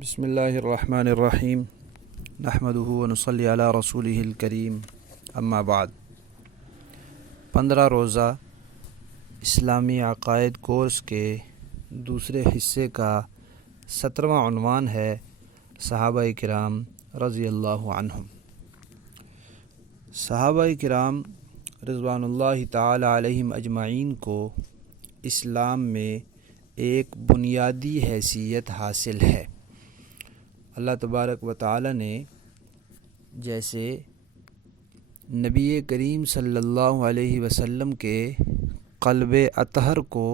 بسم اللہ الرحمن الرحیم نحمدہ ونصلی علی رسولہ الکریم اما بعد 15 روزہ اسلامی عقائد کورس کے دوسرے حصے کا 17واں عنوان ہے صحابہ کرام رضی اللہ عنہم۔ صحابہ کرام رضوان اللہ تعالی علیہم اجمعین کو اسلام میں ایک بنیادی حیثیت حاصل ہے۔ اللہ تبارک و تعالی نے جیسے نبی کریم صلی اللہ علیہ وسلم کے قلب اطہر کو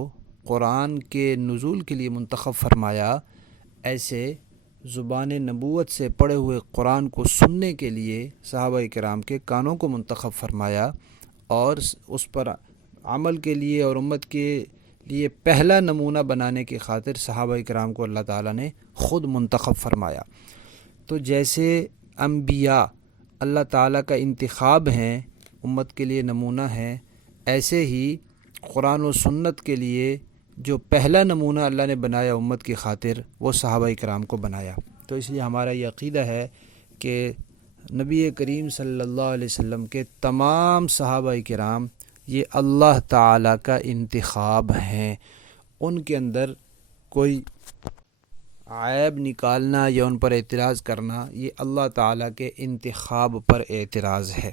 قرآن کے نزول کے لیے منتخب فرمایا، ایسے زبان نبوت سے پڑھے ہوئے قرآن کو سننے کے لیے صحابہ کرام کے کانوں کو منتخب فرمایا، اور اس پر عمل کے لیے اور امت کے لیے پہلا نمونہ بنانے کی خاطر صحابہ کرام کو اللہ تعالیٰ نے خود منتخب فرمایا۔ تو جیسے انبیاء اللہ تعالیٰ کا انتخاب ہیں، امت کے لیے نمونہ ہیں، ایسے ہی قرآن و سنت کے لیے جو پہلا نمونہ اللہ نے بنایا امت کی خاطر، وہ صحابہ کرام کو بنایا۔ تو اس لیے ہمارا یہ عقیدہ ہے کہ نبی کریم صلی اللہ علیہ وسلم کے تمام صحابہ کرام یہ اللہ تعالیٰ کا انتخاب ہیں۔ ان کے اندر کوئی عیب نکالنا یا ان پر اعتراض کرنا، یہ اللہ تعالیٰ کے انتخاب پر اعتراض ہے۔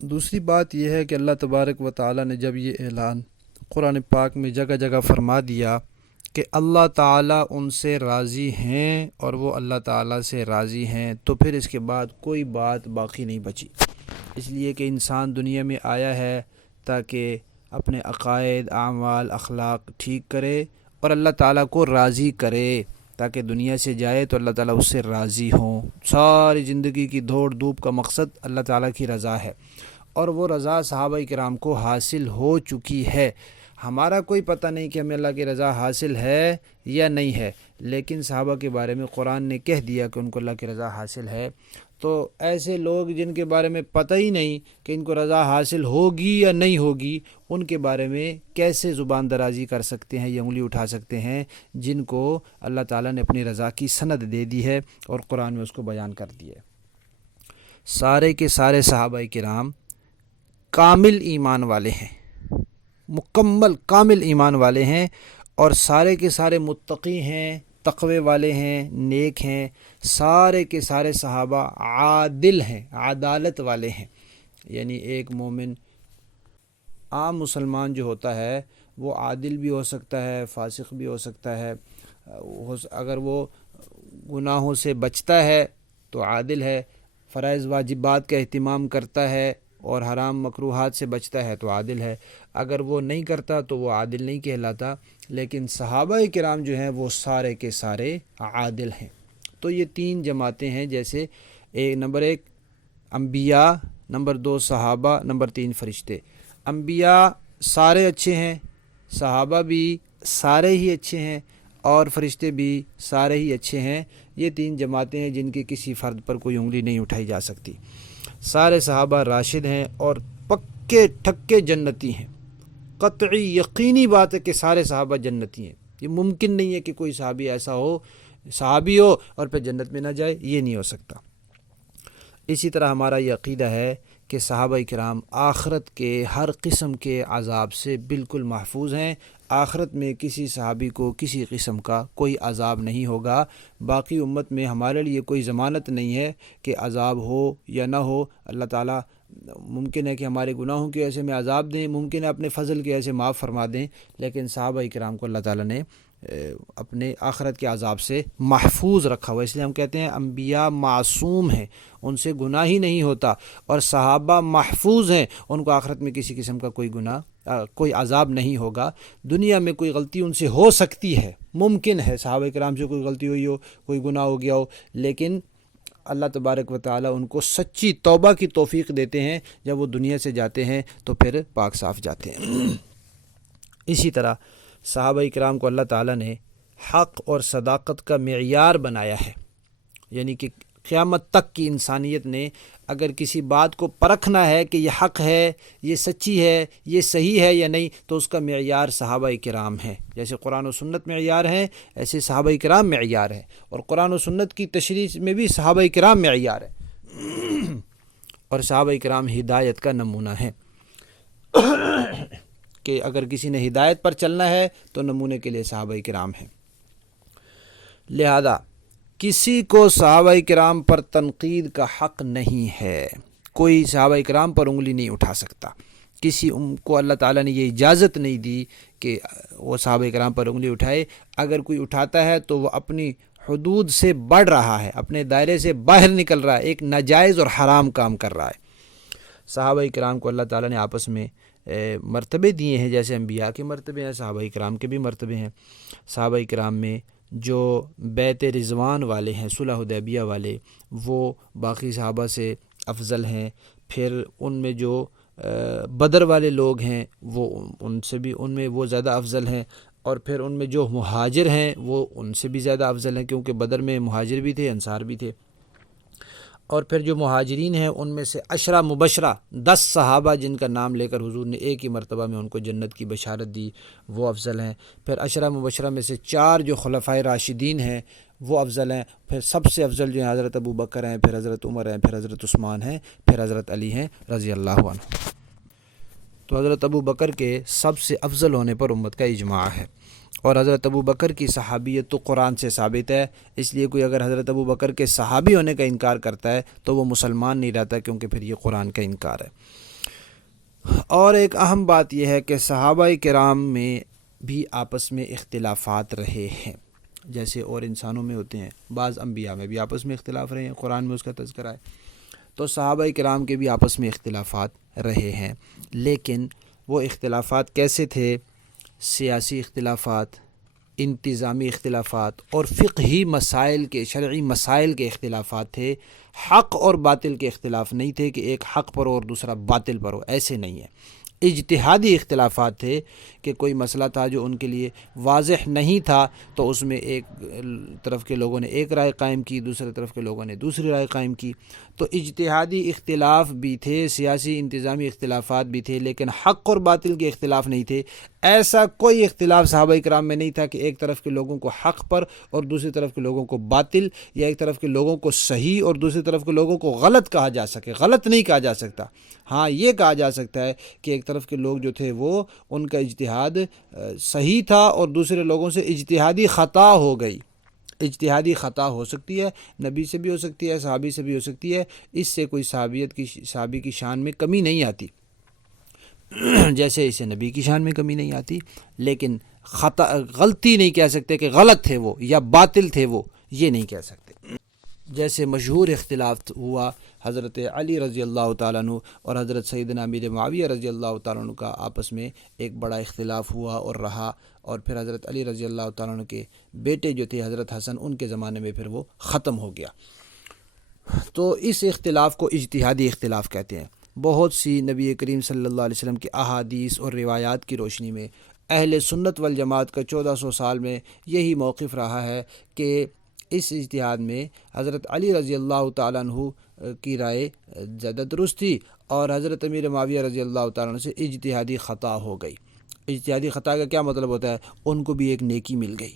دوسری بات یہ ہے کہ اللہ تبارک و تعالیٰ نے جب یہ اعلان قرآن پاک میں جگہ جگہ فرما دیا کہ اللہ تعالیٰ ان سے راضی ہیں اور وہ اللہ تعالیٰ سے راضی ہیں، تو پھر اس کے بعد کوئی بات باقی نہیں بچی، اس لیے کہ انسان دنیا میں آیا ہے تاکہ اپنے عقائد، اعمال، اخلاق ٹھیک کرے اور اللہ تعالیٰ کو راضی کرے، تاکہ دنیا سے جائے تو اللہ تعالیٰ اس سے راضی ہوں۔ ساری زندگی کی دوڑ دھوپ کا مقصد اللہ تعالیٰ کی رضا ہے، اور وہ رضا صحابہ کرام کو حاصل ہو چکی ہے۔ ہمارا کوئی پتہ نہیں کہ ہمیں اللہ کی رضا حاصل ہے یا نہیں ہے، لیکن صحابہ کے بارے میں قرآن نے کہہ دیا کہ ان کو اللہ کی رضا حاصل ہے۔ تو ایسے لوگ جن کے بارے میں پتہ ہی نہیں کہ ان کو رضا حاصل ہوگی یا نہیں ہوگی، ان کے بارے میں کیسے زبان درازی کر سکتے ہیں یا انگلی اٹھا سکتے ہیں، جن کو اللہ تعالیٰ نے اپنی رضا کی سند دے دی ہے اور قرآن میں اس کو بیان کر دیا ہے۔ سارے کے سارے صحابہ کرام کامل ایمان والے ہیں، مکمل کامل ایمان والے ہیں، اور سارے کے سارے متقی ہیں، تقوی والے ہیں، نیک ہیں۔ سارے کے سارے صحابہ عادل ہیں، عدالت والے ہیں۔ یعنی ایک مومن، عام مسلمان جو ہوتا ہے وہ عادل بھی ہو سکتا ہے، فاسق بھی ہو سکتا ہے۔ اگر وہ گناہوں سے بچتا ہے تو عادل ہے، فرائض واجبات کا اہتمام کرتا ہے اور حرام مکروہات سے بچتا ہے تو عادل ہے۔ اگر وہ نہیں کرتا تو وہ عادل نہیں کہلاتا۔ لیکن صحابہ کرام جو ہیں وہ سارے کے سارے عادل ہیں۔ تو یہ تین جماعتیں ہیں، جیسے نمبر 1 انبیاء، نمبر 2 صحابہ، نمبر 3 فرشتے۔ انبیاء سارے اچھے ہیں، صحابہ بھی سارے ہی اچھے ہیں، اور فرشتے بھی سارے ہی اچھے ہیں۔ یہ تین جماعتیں ہیں جن کی کسی فرد پر کوئی انگلی نہیں اٹھائی جا سکتی۔ سارے صحابہ راشد ہیں اور پکے ٹھکے جنتی ہیں۔ قطعی یقینی بات ہے کہ سارے صحابہ جنتی ہیں۔ یہ ممکن نہیں ہے کہ کوئی صحابی ایسا ہو، صحابی ہو اور پھر جنت میں نہ جائے، یہ نہیں ہو سکتا۔ اسی طرح ہمارا یہ عقیدہ ہے کہ صحابہ کرام آخرت کے ہر قسم کے عذاب سے بالکل محفوظ ہیں۔ آخرت میں کسی صحابی کو کسی قسم کا کوئی عذاب نہیں ہوگا۔ باقی امت میں ہمارے لیے کوئی ضمانت نہیں ہے کہ عذاب ہو یا نہ ہو۔ اللہ تعالیٰ ممکن ہے کہ ہمارے گناہوں کی وجہ سے میں عذاب دیں، ممکن ہے اپنے فضل کی وجہ سے معاف فرما دیں، لیکن صحابہ کرام کو اللہ تعالیٰ نے اپنے آخرت کے عذاب سے محفوظ رکھا ہوا۔ اس لیے ہم کہتے ہیں انبیاء معصوم ہیں، ان سے گناہ ہی نہیں ہوتا، اور صحابہ محفوظ ہیں، ان کو آخرت میں کسی قسم کا کوئی عذاب نہیں ہوگا۔ دنیا میں کوئی غلطی ان سے ہو سکتی ہے، ممکن ہے صحابہ کرام سے کوئی غلطی ہوئی ہو، کوئی گناہ ہو گیا ہو، لیکن اللہ تبارک و تعالیٰ ان کو سچی توبہ کی توفیق دیتے ہیں۔ جب وہ دنیا سے جاتے ہیں تو پھر پاک صاف جاتے ہیں۔ اسی طرح صحابہ کرام کو اللہ تعالیٰ نے حق اور صداقت کا معیار بنایا ہے، یعنی کہ قیامت تک کی انسانیت نے اگر کسی بات کو پرکھنا ہے کہ یہ حق ہے، یہ سچی ہے، یہ صحیح ہے یا نہیں، تو اس کا معیار صحابہ کرام ہے۔ جیسے قرآن و سنت معیار ہے، ایسے صحابہ کرام معیار ہے، اور قرآن و سنت کی تشریح میں بھی صحابہ کرام معیار ہے، اور صحابہ کرام ہدایت کا نمونہ ہے کہ اگر کسی نے ہدایت پر چلنا ہے تو نمونے کے لیے صحابہ کرام ہیں۔ لہذا کسی کو صحابہ کرام پر تنقید کا حق نہیں ہے، کوئی صحابہ کرام پر انگلی نہیں اٹھا سکتا، کسی کو اللہ تعالیٰ نے یہ اجازت نہیں دی کہ وہ صحابہ کرام پر انگلی اٹھائے۔ اگر کوئی اٹھاتا ہے تو وہ اپنی حدود سے بڑھ رہا ہے، اپنے دائرے سے باہر نکل رہا ہے، ایک ناجائز اور حرام کام کر رہا ہے۔ صحابہ کرام کو اللہ تعالیٰ نے آپس میں مرتبے دیے ہیں، جیسے انبیاء کے مرتبے ہیں، صحابہ کرام کے بھی مرتبے ہیں۔ صحابہ کرام میں جو بیعت رضوان والے ہیں، صلح حدیبیہ والے، وہ باقی صحابہ سے افضل ہیں۔ پھر ان میں جو بدر والے لوگ ہیں وہ ان سے بھی ان میں وہ زیادہ افضل ہیں، اور پھر ان میں جو مہاجر ہیں وہ ان سے بھی زیادہ افضل ہیں، کیونکہ بدر میں مہاجر بھی تھے، انصار بھی تھے۔ اور پھر جو مہاجرین ہیں ان میں سے عشرہ مبشرہ 10 صحابہ جن کا نام لے کر حضور نے ایک ہی مرتبہ میں ان کو جنت کی بشارت دی، وہ افضل ہیں۔ پھر عشرہ مبشرہ میں سے 4 جو خلفائے راشدین ہیں وہ افضل ہیں۔ پھر سب سے افضل جو ہیں حضرت ابو بکر ہیں، پھر حضرت عمر ہیں، پھر حضرت عثمان ہیں، پھر حضرت علی ہیں رضی اللہ عنہ۔ تو حضرت ابو بکر کے سب سے افضل ہونے پر امت کا اجماع ہے، اور حضرت ابو بکر کی صحابیت تو قرآن سے ثابت ہے، اس لیے کوئی اگر حضرت ابو بکر کے صحابی ہونے کا انکار کرتا ہے تو وہ مسلمان نہیں رہتا، کیونکہ پھر یہ قرآن کا انکار ہے۔ اور ایک اہم بات یہ ہے کہ صحابہ کرام میں بھی آپس میں اختلافات رہے ہیں، جیسے اور انسانوں میں ہوتے ہیں، بعض انبیاء میں بھی آپس میں اختلاف رہے ہیں، قرآن میں اس کا تذکرہ ہے۔ تو صحابہ کرام کے بھی آپس میں اختلافات رہے ہیں، لیکن وہ اختلافات کیسے تھے؟ سیاسی اختلافات، انتظامی اختلافات اور فقہی مسائل کے، شرعی مسائل کے اختلافات تھے۔ حق اور باطل کے اختلاف نہیں تھے کہ ایک حق پر ہو اور دوسرا باطل پر ہو، ایسے نہیں ہے۔ اجتہادی اختلافات تھے کہ کوئی مسئلہ تھا جو ان کے لیے واضح نہیں تھا، تو اس میں ایک طرف کے لوگوں نے ایک رائے قائم کی، دوسرے طرف کے لوگوں نے دوسری رائے قائم کی۔ تو اجتہادی اختلاف بھی تھے، سیاسی انتظامی اختلافات بھی تھے، لیکن حق اور باطل کے اختلاف نہیں تھے۔ ایسا کوئی اختلاف صحابہ کرام میں نہیں تھا کہ ایک طرف کے لوگوں کو حق پر اور دوسری طرف کے لوگوں کو باطل، یا ایک طرف کے لوگوں کو صحیح اور دوسری طرف کے لوگوں کو غلط کہا جا سکے۔ غلط نہیں کہا جا سکتا، ہاں یہ کہا جا سکتا ہے کہ ایک طرف کے لوگ جو تھے وہ ان کا اجتہاد صحیح تھا اور دوسرے لوگوں سے اجتہادی خطا ہو گئی۔ اجتہادی خطا ہو سکتی ہے، نبی سے بھی ہو سکتی ہے، صحابی سے بھی ہو سکتی ہے، اس سے کوئی صحابی کی شان میں کمی نہیں آتی، جیسے اسے نبی کی شان میں کمی نہیں آتی۔ لیکن غلطی نہیں کہہ سکتے کہ غلط تھے وہ یا باطل تھے وہ، یہ نہیں کہہ سکتے۔ جیسے مشہور اختلاف ہوا حضرت علی رضی اللہ تعالیٰ عنہ اور حضرت سیدنا امیر معاویہ رضی اللہ تعالیٰ عنہ کا آپس میں ایک بڑا اختلاف ہوا اور رہا، اور پھر حضرت علی رضی اللہ تعالیٰ عنہ کے بیٹے جو تھے حضرت حسن، ان کے زمانے میں پھر وہ ختم ہو گیا۔ تو اس اختلاف کو اجتہادی اختلاف کہتے ہیں۔ بہت سی نبی کریم صلی اللہ علیہ وسلم کی احادیث اور روایات کی روشنی میں اہل سنت والجماعت کا 1400 سال میں یہی موقف رہا ہے کہ اس اجتہاد میں حضرت علی رضی اللہ تعالیٰ عنہ کی رائے زیادہ درست تھی، اور حضرت امیر معاویہ رضی اللہ تعالیٰ عنہ سے اجتہادی خطا ہو گئی۔ اجتہادی خطا کا کیا مطلب ہوتا ہے؟ ان کو بھی ایک نیکی مل گئی۔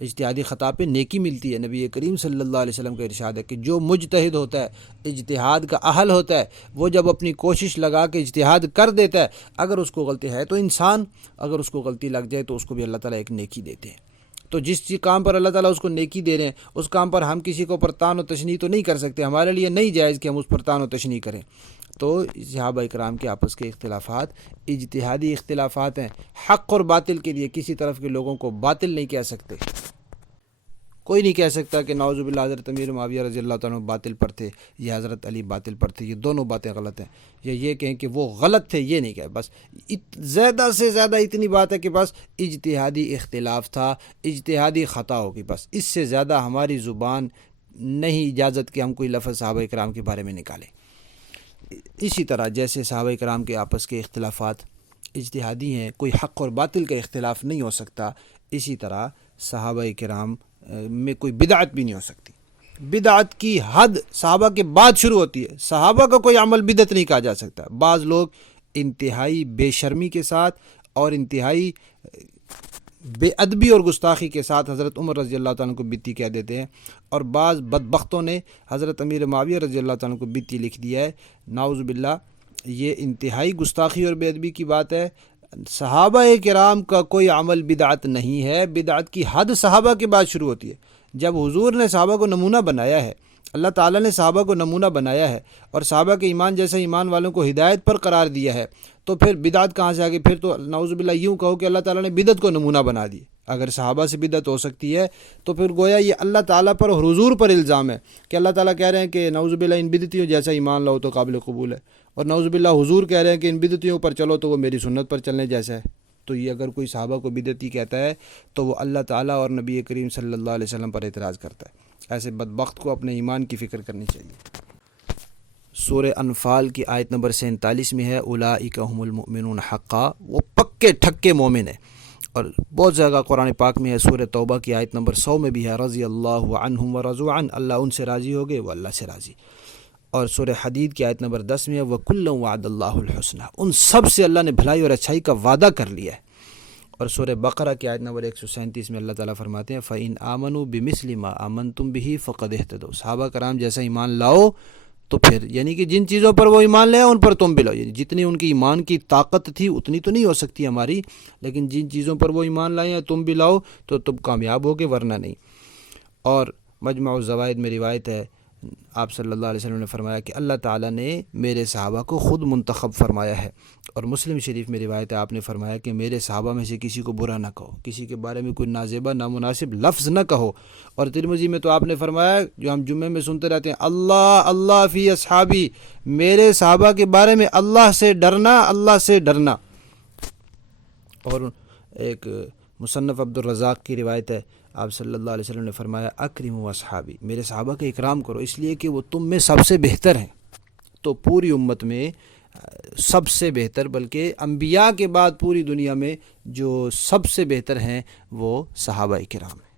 اجتہادی خطا پہ نیکی ملتی ہے۔ نبی کریم صلی اللہ علیہ وسلم کا ارشاد ہے کہ جو مجتہد ہوتا ہے، اجتہاد کا اہل ہوتا ہے، وہ جب اپنی کوشش لگا کے اجتہاد کر دیتا ہے، اگر اس کو غلطی ہے تو انسان، اگر اس کو غلطی لگ جائے تو اس کو بھی اللہ تعالیٰ ایک نیکی دیتے ہیں۔ تو جس کام پر اللہ تعالیٰ اس کو نیکی دے رہے ہیں، اس کام پر ہم کسی کو پرتان و تشنیع تو نہیں کر سکتے، ہمارے لیے نہیں جائز کہ ہم اس پرتان و تشنیع کریں۔ تو صحابہ کرام کے آپس کے اختلافات اجتہادی اختلافات ہیں۔ حق اور باطل کے لیے کسی طرف کے لوگوں کو باطل نہیں کہہ سکتے۔ کوئی نہیں کہہ سکتا کہ نعوذ باللہ حضرت امیر معاویہ رضی اللہ تعالیٰ عنہ باطل پر تھے یا حضرت علی باطل پر تھے، یہ دونوں باتیں غلط ہیں، یا یہ کہیں کہ وہ غلط تھے، یہ نہیں کہے۔ بس زیادہ سے زیادہ اتنی بات ہے کہ بس اجتہادی اختلاف تھا، اجتہادی خطا ہوگی، بس اس سے زیادہ ہماری زبان نہیں اجازت کہ ہم کوئی لفظ صحابہ کرام کے بارے میں نکالیں۔ اسی طرح جیسے صحابہ کرام کے آپس کے اختلافات اجتہادی ہیں، کوئی حق اور باطل کا اختلاف نہیں ہو سکتا، اسی طرح صحابہ کرام میں کوئی بدعت بھی نہیں ہو سکتی۔ بدعت کی حد صحابہ کے بعد شروع ہوتی ہے. صحابہ کا کوئی عمل بدعت نہیں کہا جا سکتا. بعض لوگ انتہائی بے شرمی کے ساتھ اور انتہائی بے ادبی اور گستاخی کے ساتھ حضرت عمر رضی اللہ تعالیٰ عنہ کو بدعتی کہہ دیتے ہیں، اور بعض بدبختوں نے حضرت امیر معاویہ رضی اللہ تعالیٰ عنہ کو بدعتی لکھ دیا ہے. نعوذ باللہ، یہ انتہائی گستاخی اور بے ادبی کی بات ہے. صحابہ کرام کا کوئی عمل بدعت نہیں ہے. بدعت کی حد صحابہ کے بعد شروع ہوتی ہے. جب حضور نے صحابہ کو نمونہ بنایا ہے، اللہ تعالیٰ نے صحابہ کو نمونہ بنایا ہے اور صحابہ کے ایمان جیسے ایمان والوں کو ہدایت پر قرار دیا ہے، تو پھر بدعت کہاں سے آ گئی؟ پھر تو نعوذ باللہ یوں کہو کہ اللہ تعالیٰ نے بدعت کو نمونہ بنا دی. اگر صحابہ سے بدعت ہو سکتی ہے تو پھر گویا یہ اللہ تعالیٰ پر اور حضور پر الزام ہے کہ اللہ تعالیٰ کہہ رہے ہیں کہ نعوذ باللہ ان بدعتیوں جیسا ایمان لاؤ تو قابل قبول ہے، اور نعوذ باللہ حضور کہہ رہے ہیں کہ ان بدعتیوں پر چلو تو وہ میری سنت پر چلنے جیسا ہے. تو یہ اگر کوئی صحابہ کو بدعتی کہتا ہے تو وہ اللہ تعالیٰ اور نبی کریم صلی اللہ علیہ وسلم پر اعتراض کرتا ہے. ایسے بدبخت کو اپنے ایمان کی فکر کرنی چاہیے. سورہ انفال کی آیت نمبر 47 میں ہے اولئک هم المؤمنون حقا، وہ پکے ٹھکے مومن ہیں. اور بہت جگہ قرآن پاک میں ہے. سورہ توبہ کی آیت نمبر 100 میں بھی ہے رضی اللہ عنہم ورضوا عنہ، اللہ ان سے راضی ہو گئے، وہ اللہ سے راضی. اور سورہ حدید کی آیت نمبر 10 میں ہے وَكُلًّا وَعَدَ اللَّهُ الْحُسْنَى، ان سب سے اللہ نے بھلائی اور اچھائی کا وعدہ کر لیا ہے. اور سورہ بقرہ کی آیت نمبر 137 میں اللہ تعالیٰ فرماتے ہیں فَإِنْ آمَنُوا بِمِثْلِ مَا آمَنْتُمْ بِهِ فَقَدِ اهْتَدَوْا، صحابہ کرام جیسا ایمان لاؤ تو پھر، یعنی کہ جن چیزوں پر وہ ایمان لے ان پر تم بھی لاؤ. یعنی جتنی ان کی ایمان کی طاقت تھی اتنی تو نہیں ہو سکتی ہماری، لیکن جن چیزوں پر وہ ایمان لائیں یا تم بھی لاؤ تو تم کامیاب ہوگے، ورنہ نہیں. اور مجمع الزوائد میں روایت ہے آپ صلی اللہ علیہ وسلم نے فرمایا کہ اللہ تعالیٰ نے میرے صحابہ کو خود منتخب فرمایا ہے. اور مسلم شریف میں روایت ہے آپ نے فرمایا کہ میرے صحابہ میں سے کسی کو برا نہ کہو، کسی کے بارے میں کوئی نازیبا نامناسب لفظ نہ کہو. اور ترمذی میں تو آپ نے فرمایا جو ہم جمعے میں سنتے رہتے ہیں اللہ اللہ فی اصحابی، میرے صحابہ کے بارے میں اللہ سے ڈرنا، اللہ سے ڈرنا. اور ایک مصنف عبد الرزاق کی روایت ہے آپ صلی اللہ علیہ وسلم نے فرمایا اکرموا اصحابی، میرے صحابہ کا اکرام کرو اس لیے کہ وہ تم میں سب سے بہتر ہیں. تو پوری امت میں سب سے بہتر، بلکہ انبیاء کے بعد پوری دنیا میں جو سب سے بہتر ہیں وہ صحابہ کرام ہیں.